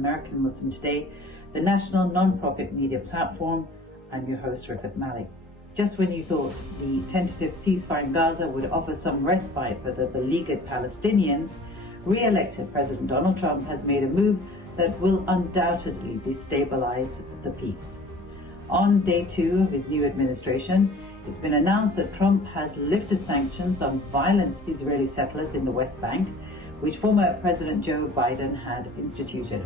American Muslim Today, the national non-profit media platform. I'm your host, Rifat Malik. Just when you thought the tentative ceasefire in Gaza would offer some respite for the beleaguered Palestinians, re-elected President Donald Trump has made a move that will undoubtedly destabilize the peace. On day 2 of his new administration, it's been announced that Trump has lifted sanctions on violent Israeli settlers in the West Bank, which former President Joe Biden had instituted.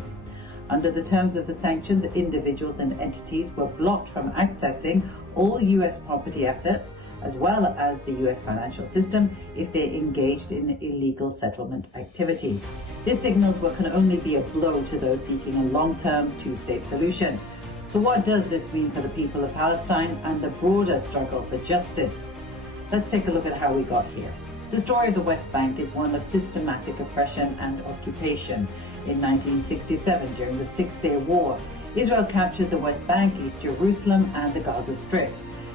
Under the terms of the sanctions, individuals and entities were blocked from accessing all U.S. property assets, as well as the U.S. financial system, if they engaged in illegal settlement activity. This signals what can only be a blow to those seeking a long-term two-state solution. So what does this mean for the people of Palestine and the broader struggle for justice? Let's take a look at how we got here. The story of the West Bank is one of systematic oppression and occupation. In 1967, during the Six-Day War, Israel captured the West Bank, East Jerusalem, and the Gaza Strip.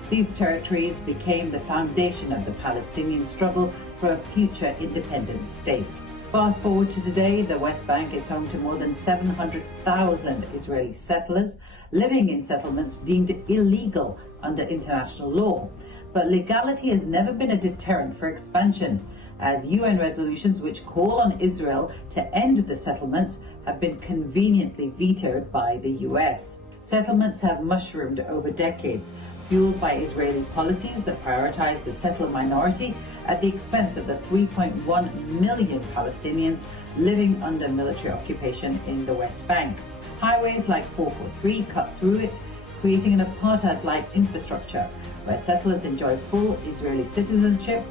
These territories became the foundation of the Palestinian struggle for a future independent state. Fast forward to today, the West Bank is home to more than 700,000 Israeli settlers living in settlements deemed illegal under international law. But legality has never been a deterrent for expansion, as UN resolutions which call on Israel to end the settlements have been conveniently vetoed by the US. Settlements have mushroomed over decades, fueled by Israeli policies that prioritize the settler minority at the expense of the 3.1 million Palestinians living under military occupation in the West Bank. Highways like 443 cut through it, creating an apartheid-like infrastructure where settlers enjoy full Israeli citizenship,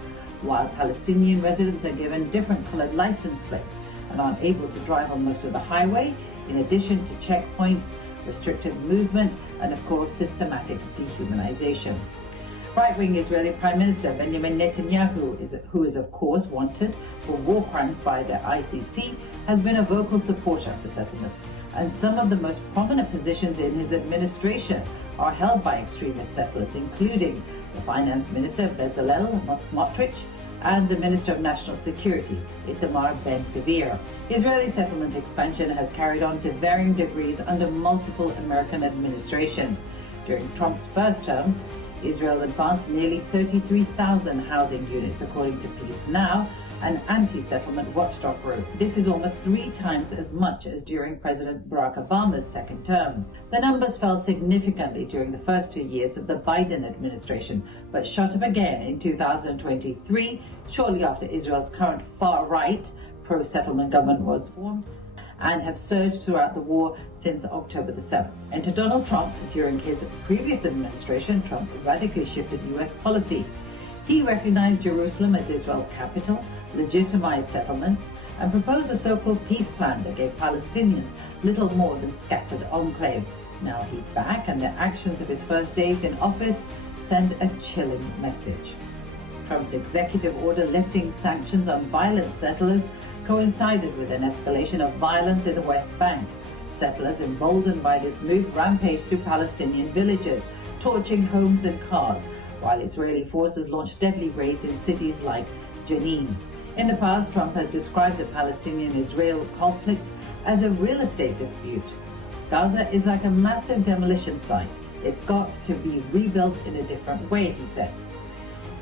while Palestinian residents are given different colored license plates and aren't able to drive on most of the highway, in addition to checkpoints, restricted movement, and of course systematic dehumanization. Right-wing Israeli Prime Minister Benjamin Netanyahu, who is of course wanted for war crimes by the ICC, has been a vocal supporter of the settlements, and some of the most prominent positions in his administration are held by extremist settlers, including the Finance Minister Bezalel Smotrich and the Minister of National Security, Itamar Ben-Gvir. Israeli settlement expansion has carried on to varying degrees under multiple American administrations. During Trump's first term, Israel advanced nearly 33,000 housing units, according to Peace Now, an anti-settlement watchdog group. This is almost 3 times as much as during President Barack Obama's second term. The numbers fell significantly during the first 2 years of the Biden administration, but shot up again in 2023, shortly after Israel's current far-right pro-settlement government was formed, and have surged throughout the war since October the 7th. Enter Donald Trump. During his previous administration, Trump radically shifted U.S. policy. He recognized Jerusalem as Israel's capital, legitimized settlements, and proposed a so-called peace plan that gave Palestinians little more than scattered enclaves. Now he's back, and the actions of his first days in office send a chilling message. Trump's executive order lifting sanctions on violent settlers coincided with an escalation of violence in the West Bank. Settlers, emboldened by this move, rampaged through Palestinian villages, torching homes and cars, while Israeli forces launched deadly raids in cities like Jenin. In the past, Trump has described the Palestinian-Israel conflict as a real estate dispute. Gaza is like a massive demolition site. It's got to be rebuilt in a different way, he said.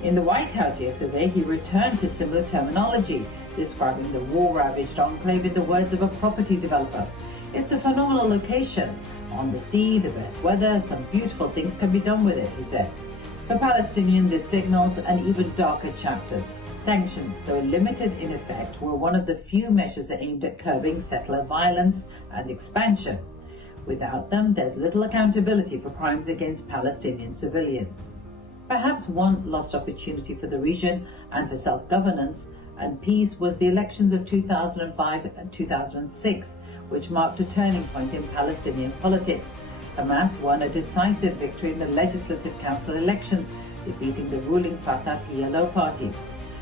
In the White House yesterday, he returned to similar terminology, describing the war-ravaged enclave in the words of a property developer. It's a phenomenal location. On the sea, the best weather, some beautiful things can be done with it, he said. For Palestinians, this signals an even darker chapter. Sanctions, though limited in effect, were one of the few measures aimed at curbing settler violence and expansion. Without them, there's little accountability for crimes against Palestinian civilians. Perhaps one lost opportunity for the region and for self-governance and peace was the elections of 2005 and 2006, which marked a turning point in Palestinian politics. Hamas won a decisive victory in the Legislative Council elections, defeating the ruling Fatah PLO party.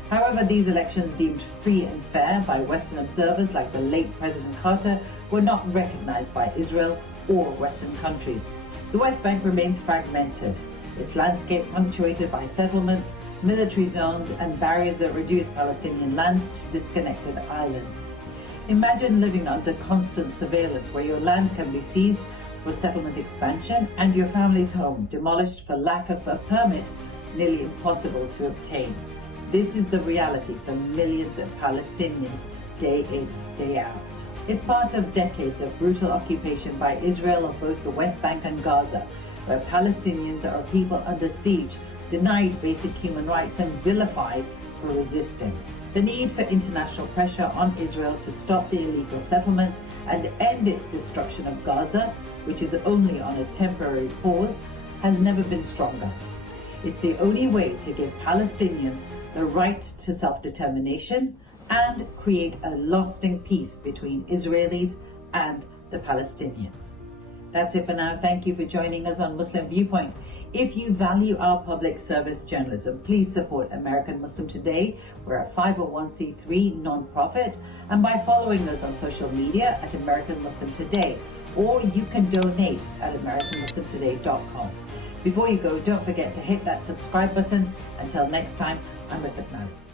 However, these elections, deemed free and fair by Western observers like the late President Carter, were not recognized by Israel or Western countries. The West Bank remains fragmented, its landscape punctuated by settlements, military zones, and barriers that reduce Palestinian lands to disconnected islands. Imagine living under constant surveillance where your land can be seized for settlement expansion and your family's home demolished for lack of a permit, nearly impossible to obtain. This is the reality for millions of Palestinians day in, day out. It's part of decades of brutal occupation by Israel of both the West Bank and Gaza, where Palestinians are a people under siege, denied basic human rights and vilified for resisting. The need for international pressure on Israel to stop the illegal settlements and end its destruction of Gaza, which is only on a temporary pause, has never been stronger. It's the only way to give Palestinians the right to self-determination and create a lasting peace between Israelis and the Palestinians. That's it for now. Thank you for joining us on Muslim Viewpoint. If you value our public service journalism, please support American Muslim Today. We're a 501c3 non-profit, and by following us on social media at American Muslim Today, or you can donate at AmericanMuslimToday.com. Before you go, don't forget to hit that subscribe button. Until next time, I'm Rifat Malik.